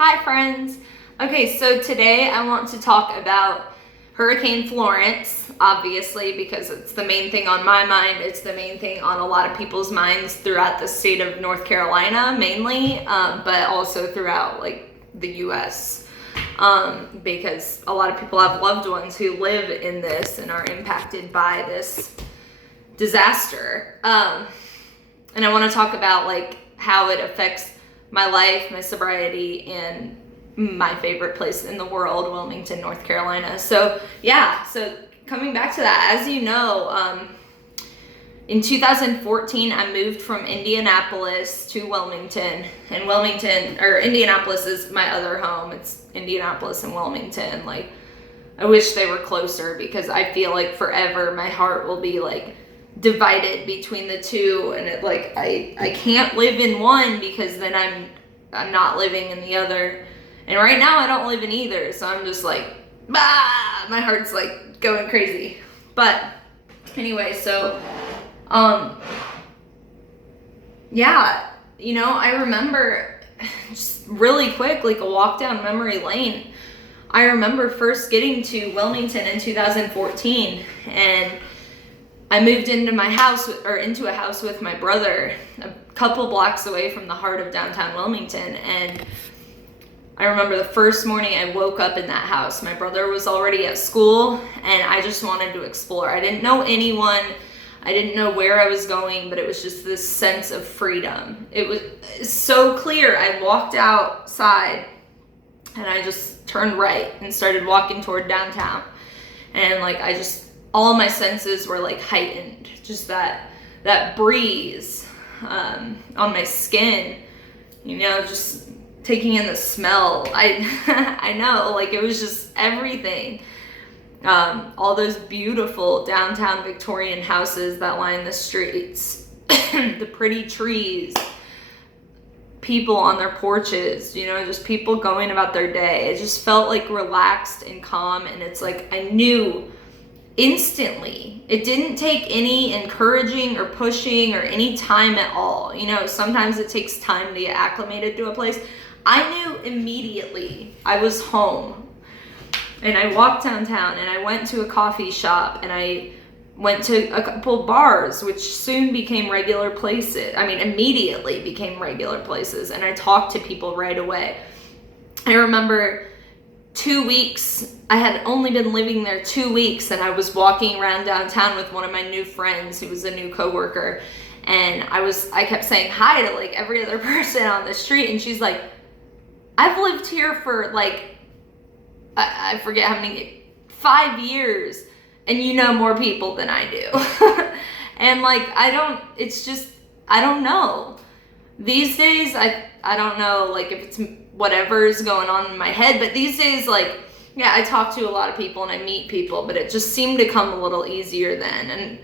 Hi friends! Okay, so today I want to talk about Hurricane Florence, obviously, because it's the main thing on my mind. It's the main thing on a lot of people's minds throughout the state of North Carolina, mainly, but also throughout the US, because a lot of people have loved ones who live in this and are impacted by this disaster. And I want to talk about how it affects my life, my sobriety, and my favorite place in the world, Wilmington, North Carolina. So coming back to that, as you know, in 2014, I moved from Indianapolis to Wilmington, and Indianapolis is my other home. It's Indianapolis and Wilmington. I wish they were closer, because I feel like forever my heart will be divided between the two, and I can't live in one, because then I'm not living in the other. And right now I don't live in either, so I'm just my heart's going crazy. But anyway, so I remember, just really quick, a walk down memory lane. I remember first getting to Wilmington in 2014, and I moved into a house with my brother a couple blocks away from the heart of downtown Wilmington. And I remember the first morning I woke up in that house. My brother was already at school, and I just wanted to explore. I didn't know anyone. I didn't know where I was going, but it was just this sense of freedom. It was so clear. I walked outside, and I just turned right and started walking toward downtown. And all my senses were heightened. Just that breeze on my skin, just taking in the smell. I know, it was just everything. All those beautiful downtown Victorian houses that line the streets, the pretty trees, people on their porches, just people going about their day. It just felt relaxed and calm, and it's I knew instantly. It didn't take any encouraging or pushing or any time at all. Sometimes it takes time to get acclimated to a place. I knew immediately I was home. And I walked downtown, and I went to a coffee shop, and I went to a couple bars, which soon became regular places. Immediately became regular places, and I talked to people right away. I remember 2 weeks, I had only been living there 2 weeks, and I was walking around downtown with one of my new friends who was a new coworker, and I kept saying hi to every other person on the street, and she's like, I've lived here for I forget how many, 5 years, and you know more people than I do. And I don't know. These days, I don't know, if it's whatever is going on in my head, but these days, I talk to a lot of people and I meet people, but it just seemed to come a little easier then. And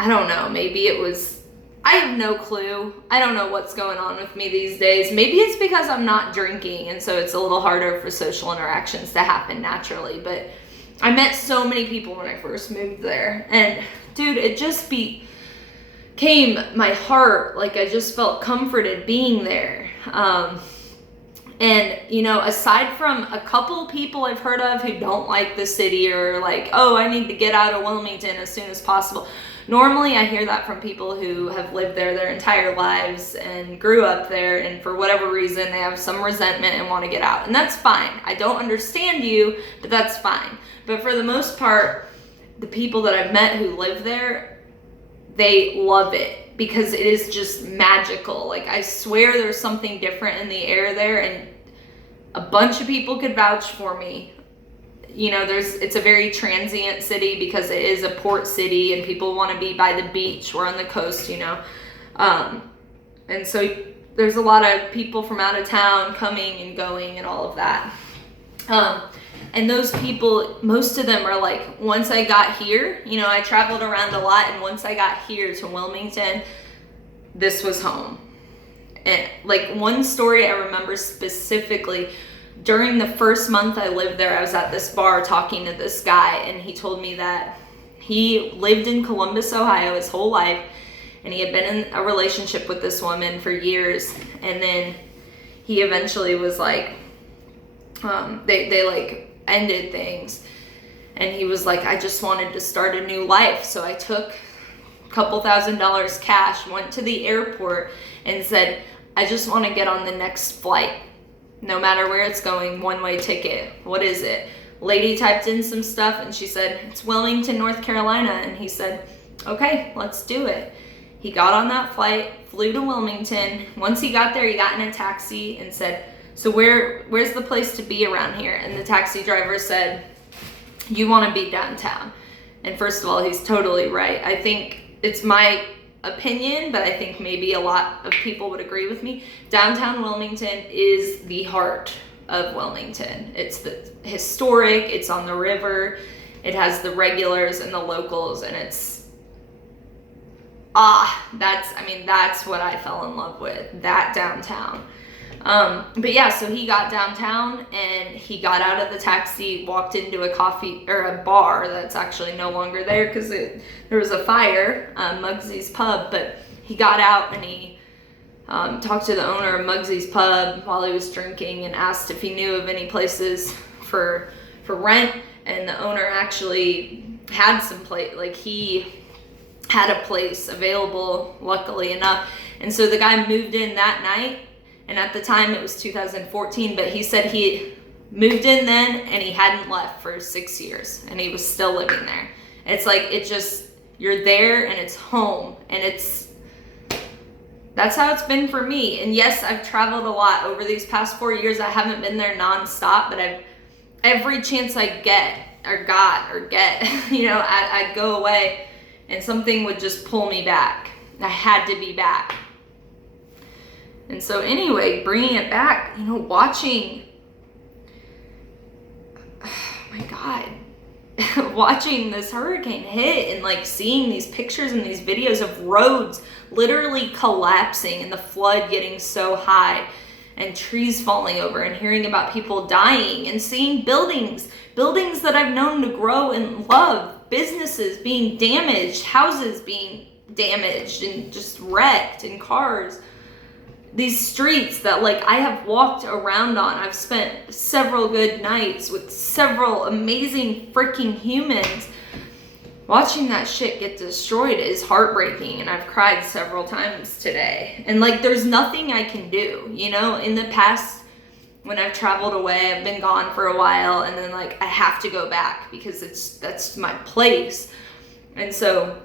I don't know, maybe it was, I have no clue. I don't know what's going on with me these days. Maybe it's because I'm not drinking, and so it's a little harder for social interactions to happen naturally. But I met so many people when I first moved there, and dude, it just became my heart. I just felt comforted being there. And aside from a couple people I've heard of who don't like the city, or oh, I need to get out of Wilmington as soon as possible. Normally I hear that from people who have lived there their entire lives and grew up there, and for whatever reason they have some resentment and want to get out. And that's fine. I don't understand you, but that's fine. But for the most part, the people that I've met who live there, they love it, because it is just magical. I swear there's something different in the air there, and a bunch of people could vouch for me. It's a very transient city, because it is a port city and people want to be by the beach. We're on the coast, and so there's a lot of people from out of town coming and going and all of that. And those people, most of them are once I got here, I traveled around a lot, and once I got here to Wilmington, this was home. And one story I remember specifically, during the first month I lived there, I was at this bar talking to this guy, and he told me that he lived in Columbus, Ohio his whole life, and he had been in a relationship with this woman for years, and then he eventually was like, they like ended things, and he was like, I just wanted to start a new life. So I took a couple $1,000s cash, went to the airport and said, I just want to get on the next flight, no matter where it's going, one-way ticket. What is it? Lady typed in some stuff and she said, it's Wilmington, North Carolina. And he said, okay, let's do it. He got on that flight, flew to Wilmington. Once he got there, he got in a taxi and said, so where's the place to be around here? And the taxi driver said, you want to be downtown. And first of all, he's totally right. I think it's my opinion, but I think maybe a lot of people would agree with me. Downtown Wilmington is the heart of Wilmington. It's the historic, it's on the river, it has the regulars and the locals, and it's that's what I fell in love with, that downtown. But yeah, so he got downtown and he got out of the taxi, walked into a coffee or a bar that's actually no longer there because there was a fire, Muggsy's Pub, but he got out and he talked to the owner of Muggsy's Pub while he was drinking and asked if he knew of any places for rent, and the owner actually had he had a place available, luckily enough. And so the guy moved in that night. And at the time it was 2014, but he said he moved in then and he hadn't left for 6 years and he was still living there. And it's like, you're there and it's home, and that's how it's been for me. And yes, I've traveled a lot over these past 4 years. I haven't been there nonstop, but every chance I get, I'd go away and something would just pull me back. I had to be back. And so anyway, bringing it back, watching, oh my God, watching this hurricane hit and like seeing these pictures and these videos of roads literally collapsing and the flood getting so high and trees falling over, and hearing about people dying, and seeing buildings that I've known to grow and love, businesses being damaged, houses being damaged and just wrecked, and cars. These streets that like I have walked around on. I've spent several good nights with several amazing freaking humans. Watching that shit get destroyed is heartbreaking, and I've cried several times today. And like there's nothing I can do, in the past when I've traveled away, I've been gone for a while, and then like I have to go back because that's my place. And so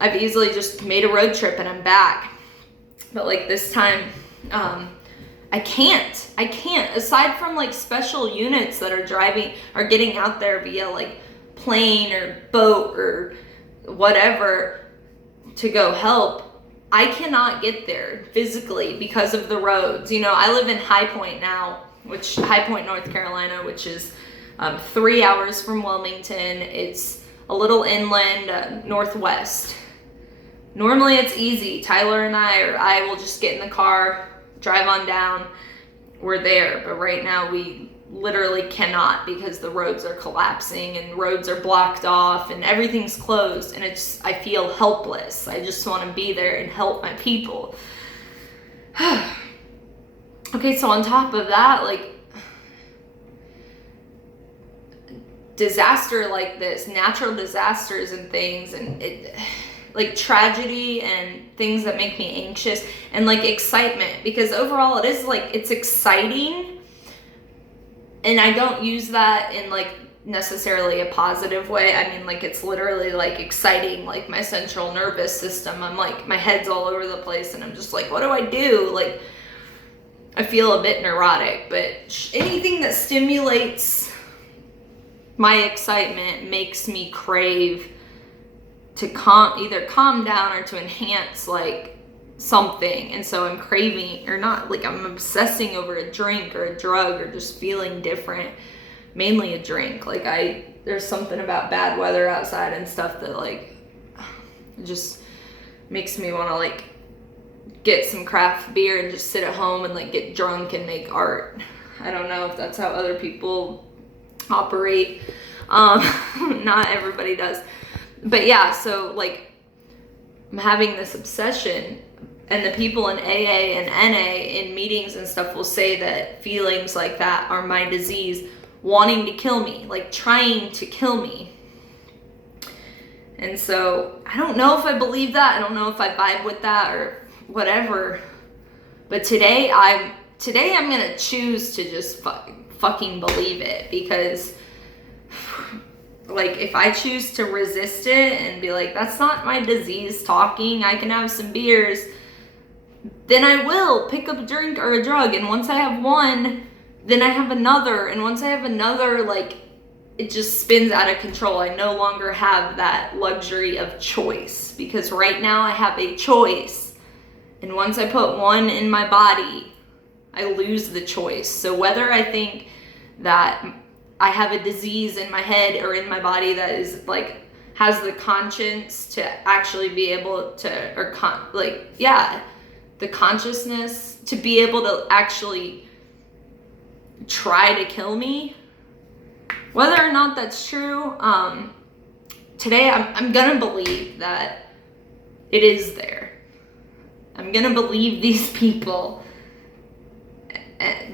I've easily just made a road trip and I'm back. But like this time, I can't, aside from like special units that are getting out there via like plane or boat or whatever to go help. I cannot get there physically because of the roads. I live in High Point now, High Point, North Carolina, which is 3 hours from Wilmington. It's a little inland, northwest. Normally it's easy. Tyler and I will just get in the car, drive on down. We're there. But right now we literally cannot because the roads are collapsing and roads are blocked off and everything's closed. And I feel helpless. I just want to be there and help my people. Okay, so on top of that, like disaster like this, natural disasters and things, and like tragedy and things that make me anxious, and like excitement, because overall it is like, it's exciting, and I don't use that in like necessarily a positive way. I mean, like it's literally like exciting, like my central nervous system, I'm like, my head's all over the place and I'm just like, what do I do? Like I feel a bit neurotic, but anything that stimulates my excitement makes me crave to either calm down or to enhance like something. And so I'm craving, or not, like I'm obsessing over a drink or a drug or just feeling different, mainly a drink. Like there's something about bad weather outside and stuff that like just makes me want to like get some craft beer and just sit at home and like get drunk and make art. I don't know if that's how other people operate. Not everybody does. But yeah, so like I'm having this obsession And the people in AA and NA in meetings and stuff will say that feelings like that are my disease wanting to kill me, like trying to kill me. And so I don't know if I believe that. I don't know if I vibe with that or whatever. But today I'm gonna choose to just fucking believe it, because like if I choose to resist it and be like, that's not my disease talking, I can have some beers, then I will pick up a drink or a drug. And once I have one, then I have another. And once I have another, like, it just spins out of control. I no longer have that luxury of choice, because right now I have a choice. And once I put one in my body, I lose the choice. So whether I think that I have a disease in my head or in my body that is like, has the conscience to actually be able to, or the consciousness to be able to actually try to kill me, whether or not that's true, today I'm gonna believe that it is there. I'm gonna believe these people,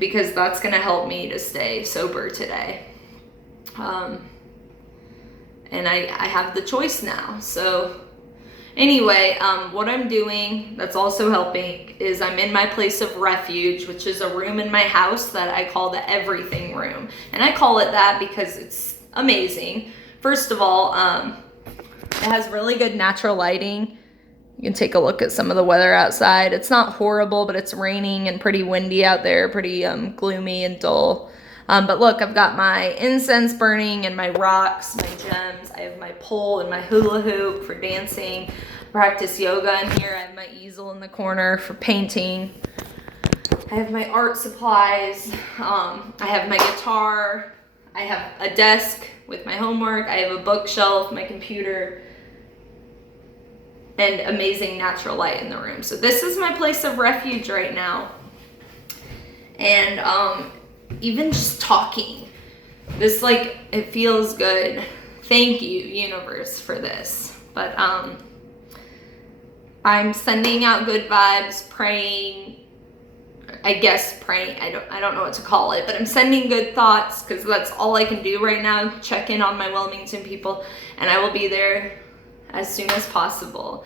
because that's gonna help me to stay sober today. And I have the choice now. So anyway, what I'm doing that's also helping is I'm in my place of refuge, which is a room in my house that I call the everything room. And I call it that because it's amazing. First of all, it has really good natural lighting. You can take a look at some of the weather outside. It's not horrible, but it's raining and pretty windy out there, pretty gloomy and dull. But look, I've got my incense burning and my rocks, my gems. I have my pole and my hula hoop for dancing. Practice yoga in here. I have my easel in the corner for painting. I have my art supplies. I have my guitar. I have a desk with my homework. I have a bookshelf, my computer, and amazing natural light in the room. So this is my place of refuge right now. And even just talking, this, like, it feels good. Thank you, universe, for this. But I'm sending out good vibes, praying, I don't know what to call it, but I'm sending good thoughts, because that's all I can do right now. Check in on my Wilmington people, and I will be there as soon as possible.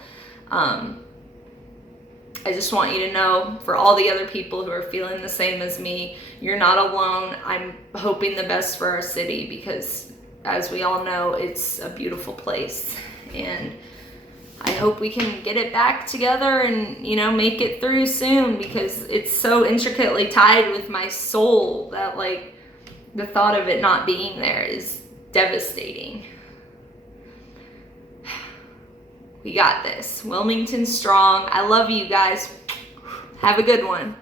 I just want you to know, for all the other people who are feeling the same as me, you're not alone. I'm hoping the best for our city, because as we all know, it's a beautiful place. And I hope we can get it back together and, make it through soon, because it's so intricately tied with my soul that, like, the thought of it not being there is devastating. We got this. Wilmington strong. I love you guys. Have a good one.